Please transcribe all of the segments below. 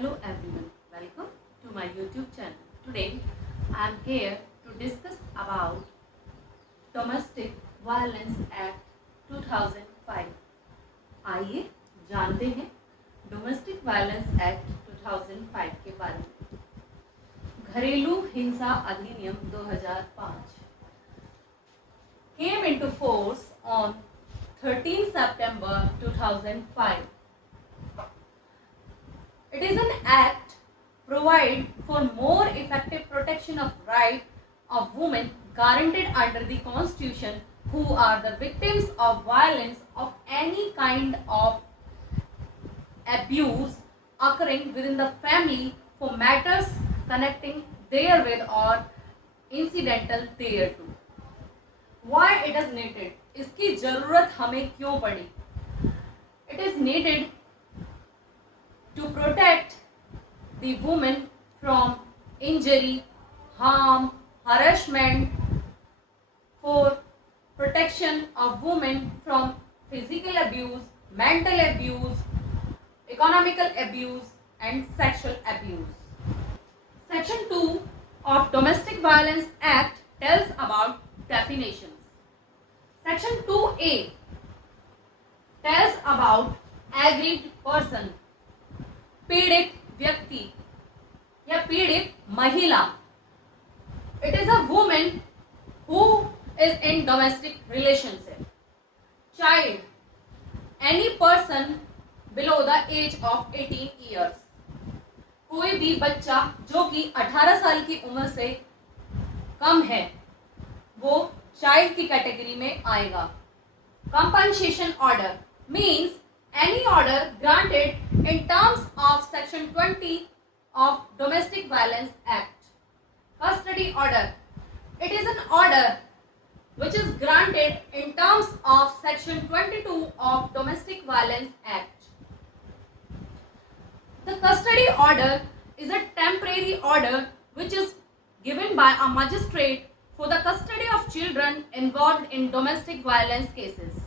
Hello everyone, welcome to my YouTube channel. Today I am here to discuss about Domestic Violence Act 2005. आइए जानते हैं domestic violence act 2005 के बारे में। घरेलू हिंसा अधिनियम 2005 came into force on 13 September 2005. It is an act provide for more effective protection of right of women guaranteed under the Constitution who are the victims of violence of any kind of abuse occurring within the family for matters connecting therewith or incidental thereto. Why it is needed? इसकी जरूरत हमें क्यों पड़ी? It is needed to protect the woman from injury, harm, harassment, for protection of women from physical abuse, mental abuse, economical abuse and sexual abuse. Section 2 of Domestic Violence Act tells about definitions. Section 2A tells about aggrieved person, पीड़ित व्यक्ति या पीड़ित महिला. It is a woman who is in domestic relationship. Child, any person below the age of 18 years. कोई भी बच्चा जो कि 18 साल की उम्र से कम है वो चाइल्ड की कैटेगरी में आएगा. Compensation order means any order granted in terms of Section 20 of Domestic Violence Act. Custody order. It is an order which is granted in terms of Section 22 of Domestic Violence Act. The custody order is a temporary order which is given by a magistrate for the custody of children involved in domestic violence cases.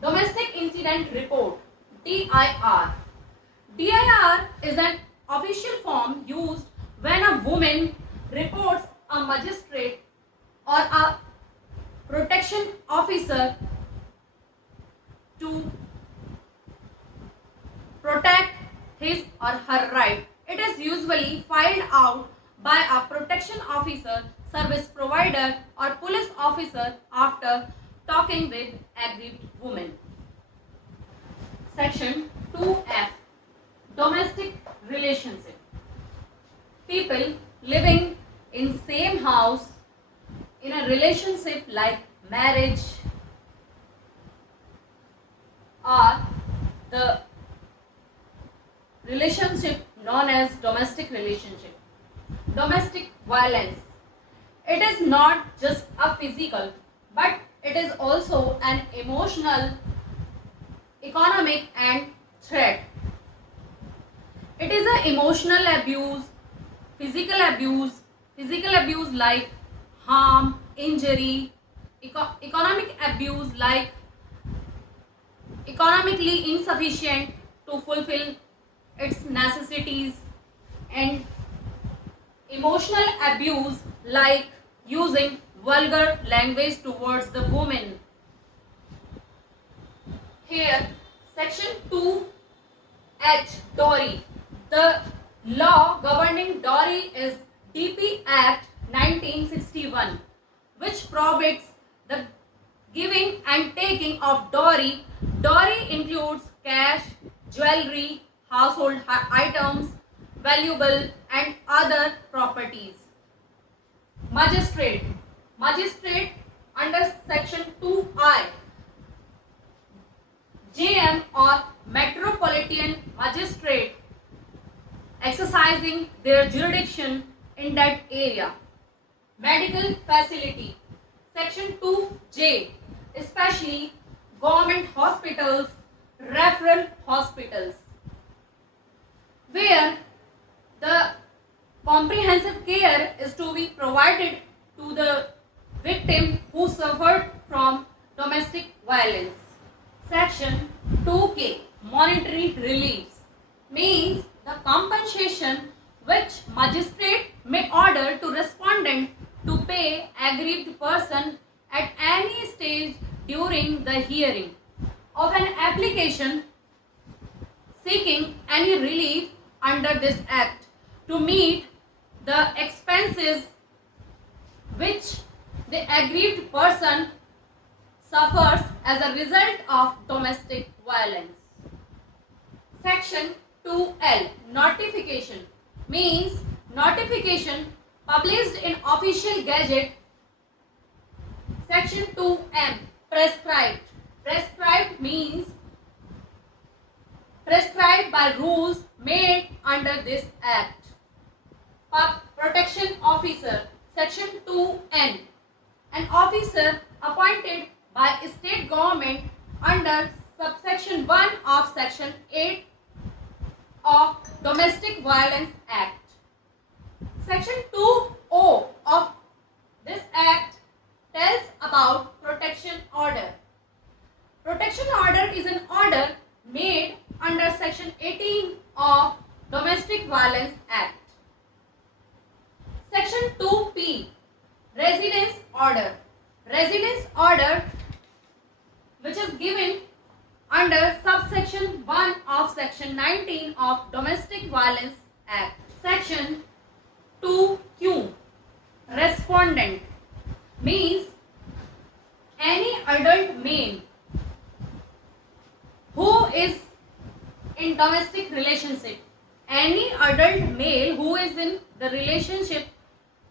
Domestic Incident Report DIR. DIR is an official form used when a woman reports a magistrate or a protection officer to protect his or her right. It is usually filed out by a protection officer, service provider or police officer after talking with aggrieved women. Section 2F Domestic Relationship. People living in same house in a relationship like marriage are the relationship known as domestic relationship. Domestic violence. It is not just a physical but it is also an emotional, economic and threat. It is an emotional abuse, physical abuse like harm, injury, economic abuse like economically insufficient to fulfill its necessities, and emotional abuse like using vulgar language towards the woman. Here, Section 2H Dowry. The law governing dowry is DP Act 1961, which prohibits the giving and taking of dowry. Dowry includes cash, jewelry, household items, valuable and other properties. Magistrate under Section 2I. JM or Metropolitan Magistrate exercising their jurisdiction in that area. Medical facility. Section 2J, especially government hospitals, referral hospitals, where the comprehensive care is to be provided to the victim who suffered from domestic violence. Section 2K, monetary reliefs. means the compensation which magistrate may order to respondent to pay aggrieved person at any stage during the hearing of an application seeking any relief under this act to meet the expenses which the aggrieved person suffers as a result of domestic violence. Section 2L, notification, means notification published in official gazette. Section 2M, prescribed. Prescribed means prescribed by rules made under this act. Protection officer. Section 2N, an officer appointed by state government under subsection 1 of section 8 of Domestic Violence Act. Section 2O of this act tells about protection order. Protection order is an order made under section 18 of Domestic Violence Act. Section 2P, residence order. Residence order which is given under subsection 1 of section 19 of Domestic Violence Act. Section 2Q, respondent, means any adult male who is in domestic relationship. Any adult male who is in the relationship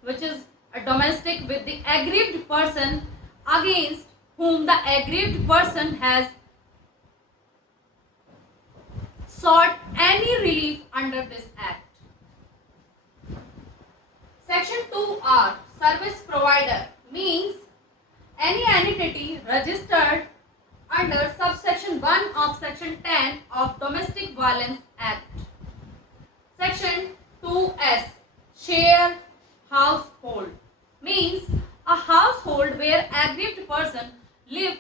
which is a domestic with the aggrieved person against whom the aggrieved person has sought any relief under this act. Section 2R, service provider, means any entity registered under subsection 1 of section 10 of Domestic Violence Act. Section 2S, shared household, means a household where aggrieved person live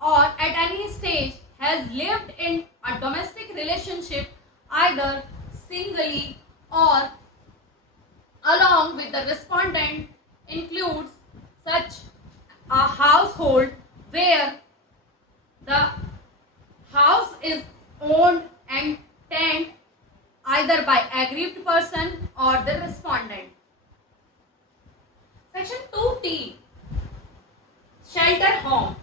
or at any stage has lived in a domestic relationship either singly or along with the respondent includes such a household where the house is owned and tended either by aggrieved person or the respondent. Section 2T, shelter home,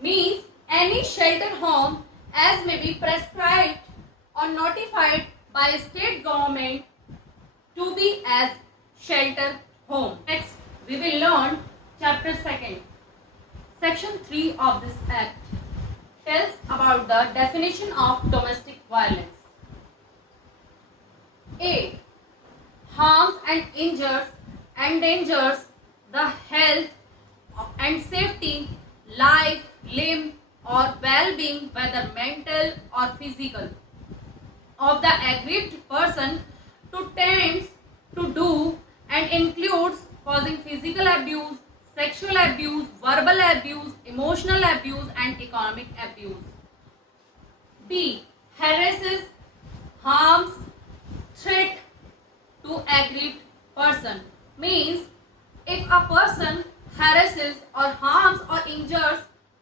means any shelter home as may be prescribed or notified by state government to be as shelter home. Next, we will learn chapter 2. Section 3 of this act tells about the definition of domestic violence. A. Harms and endangers the health and safety, life, limb or well-being, whether mental or physical, of the aggrieved person to tends to do and includes causing physical abuse, sexual abuse, verbal abuse, emotional abuse and economic abuse. B. Harasses, harms, threat to aggrieved person, means if a person harasses or harms or injures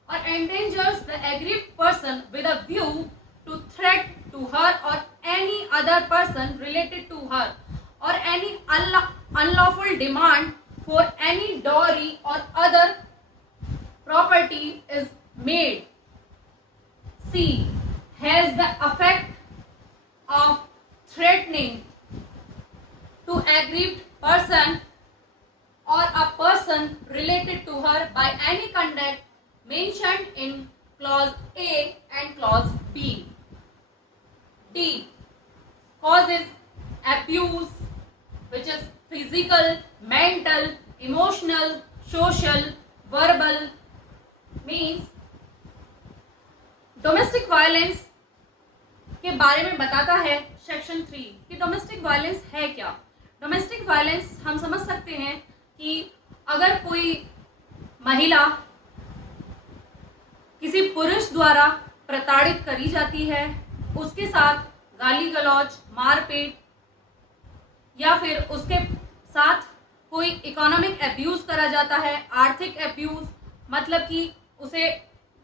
or endangers the aggrieved person with a view to threat to her or any other person related to her, or any unlawful demand for any dowry or other property is made. C. Has the effect of threatening to aggrieved person or a person related to her by any conduct mentioned in clause A and clause B. D. Causes abuse, which is physical, mental, emotional, social, verbal, means domestic violence के बारे में बताता है section 3 कि domestic violence है क्या। Domestic violence हम समझ सकते हैं कि अगर कोई महिला किसी पुरुष द्वारा प्रताड़ित करी जाती है, उसके साथ गाली गलौज, मारपीट या फिर उसके साथ कोई इकोनॉमिक अब्यूज़ करा जाता है, आर्थिक अब्यूज़, मतलब कि उसे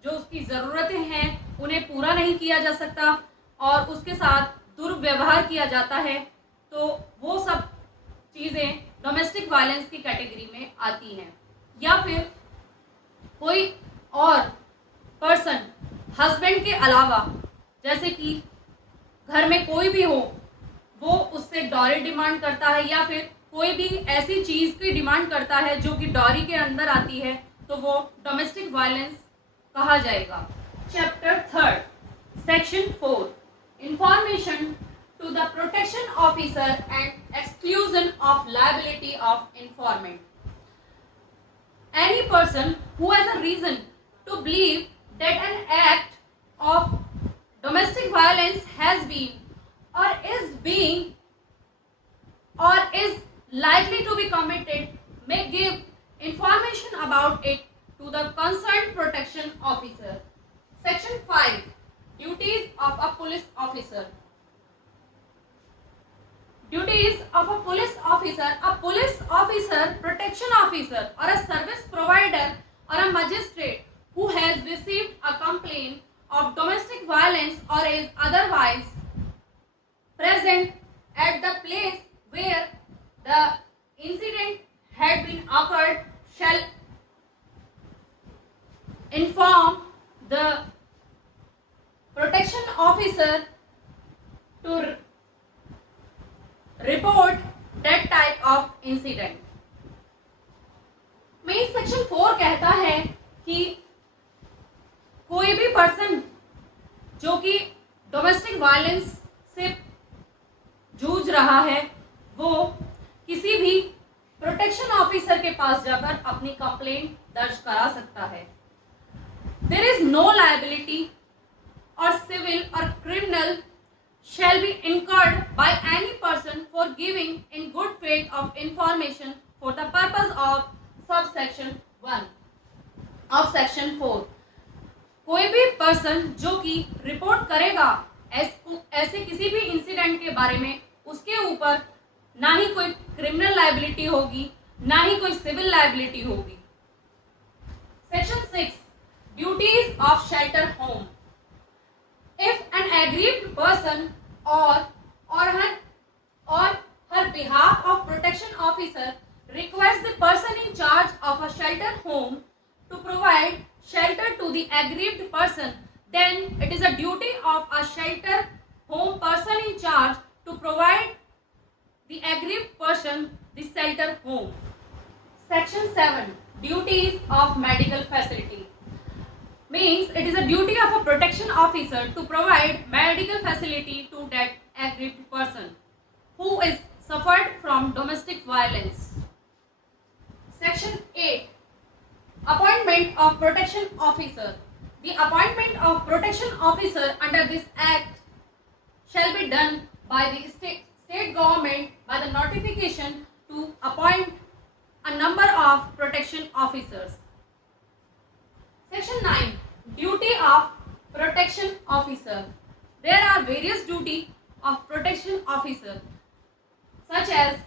जो उसकी ज़रूरतें हैं उन्हें पूरा नहीं किया जा सकता और उसके साथ दुर्व्यवहार किया जाता है, तो वो सब चीज़ें डोमेस्टिक वायलेंस की कैटेगरी में आती हैं। या फिर कोई और पर्सन हस्बैंड के अलावा, जैसे कि घर में कोई भी हो, वो उससे डॉरी डिमांड करता है या फिर कोई भी ऐसी चीज़ की डिमांड करता है जो कि डॉरी के अंदर आती है, तो वो डोमेस्टिक वायलेंस कहा जाएगा। Chapter 3 section 4 information to the protection officer and exclusion of liability of informant. Any person who has a reason to believe that an act of domestic violence has been or is likely to be committed may give information about it to the concerned protection officer. Section 5 Duties of a police officer. Duties of a police officer. A police officer, protection officer or a service provider or a magistrate who has received a complaint of domestic violence or is otherwise present at the place where the incident had been occurred shall inform the protection officer to report that type of incident. Main section 4 कहता है कि कोई भी person जो कि domestic violence से जूझ रहा है, वो किसी भी प्रोटेक्शन ऑफिसर के पास जाकर अपनी कंप्लेंट दर्ज करा सकता है। देयर इज नो लायबिलिटी और सिविल और criminal shall be incurred by any person for giving in good faith of information for the purpose of subsection 1 of section 4। कोई भी पर्सन जो कि रिपोर्ट करेगा ऐसे किसी भी इंसिडेंट के बारे में, उसके ऊपर ना ही कोई क्रिमिनल लायबिलिटी होगी, ना ही कोई सिविल लायबिलिटी होगी। Section 6 duties of shelter home. If an aggrieved person or her behalf of protection officer requests the person in charge of a shelter home to provide shelter to the aggrieved person, then it is a duty of a shelter home person in charge to provide the aggrieved person the shelter home. Section 7 duties of medical facility. Means it is a duty of a protection officer to provide medical facility to that aggrieved person who is suffered from domestic violence. Section 8 appointment of protection officer. The appointment of protection officer under this act shall be done by the state government by the notification to appoint a number of protection officers. Section 9 duty of protection officer. There are various duties of protection officer, such as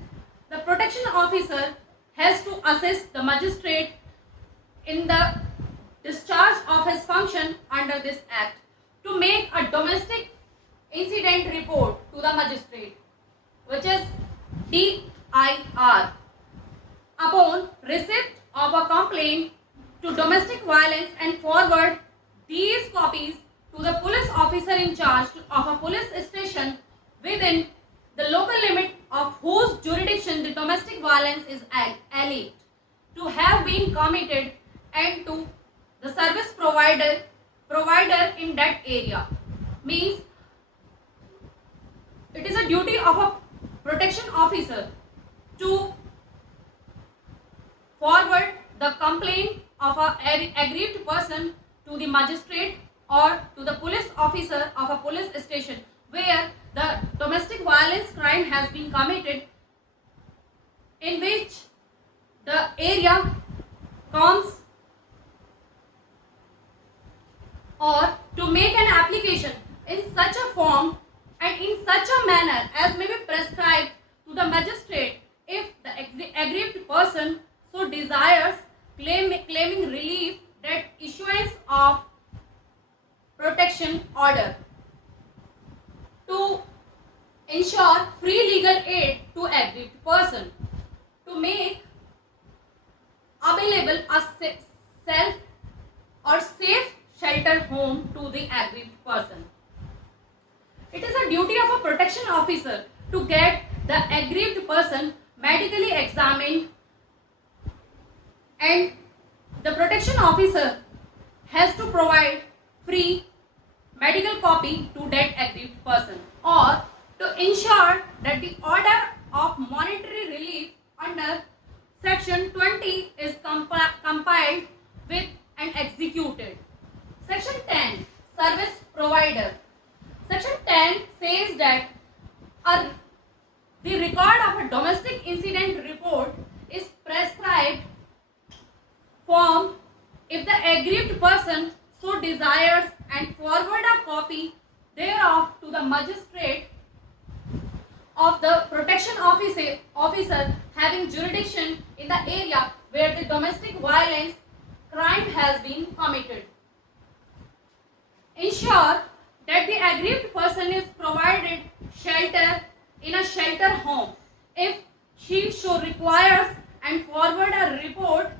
the protection officer has to assist the magistrate in the discharge of his function under this act, to make a domestic incident report to the magistrate, which is DIR, upon receipt of a complaint to domestic violence and forward these copies to the police officer in charge of a police station within the local limit of whose jurisdiction the domestic violence is alleged to have been committed and to the service provider in that area. Means it is a duty of a protection officer to forward the complaint of an aggrieved person to the magistrate or to the police officer of a police station where the domestic violence crime has been committed, in which the area comes, or to make an application in such a form and in such a manner as may be prescribed to the magistrate if the aggrieved person so desires, claiming relief that issuance of protection order to ensure free legal aid to aggrieved person, to make available a self or safe shelter home to the aggrieved person. It is a duty of a protection officer to get the aggrieved person medically examined, and the protection officer has to provide free medical copy to that aggrieved person, or to ensure that the order of monetary relief under Section 20 is compiled with and executed. Section 10, Service Provider. Section 10 says that the record of a domestic incident report is prescribed form if the aggrieved person so desires and forward a copy thereof to the magistrate of the protection officer having jurisdiction in the area where the domestic violence crime has been committed. Ensure that the aggrieved person is provided shelter in a shelter home if she so requires, and forward a report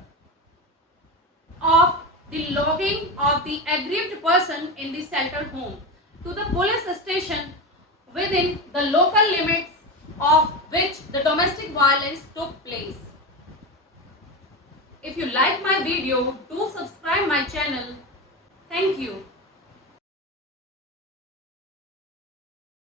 of the logging of the aggrieved person in the shelter home to the police station within the local limits of which the domestic violence took place. If you like my video, do subscribe my channel. Thank you.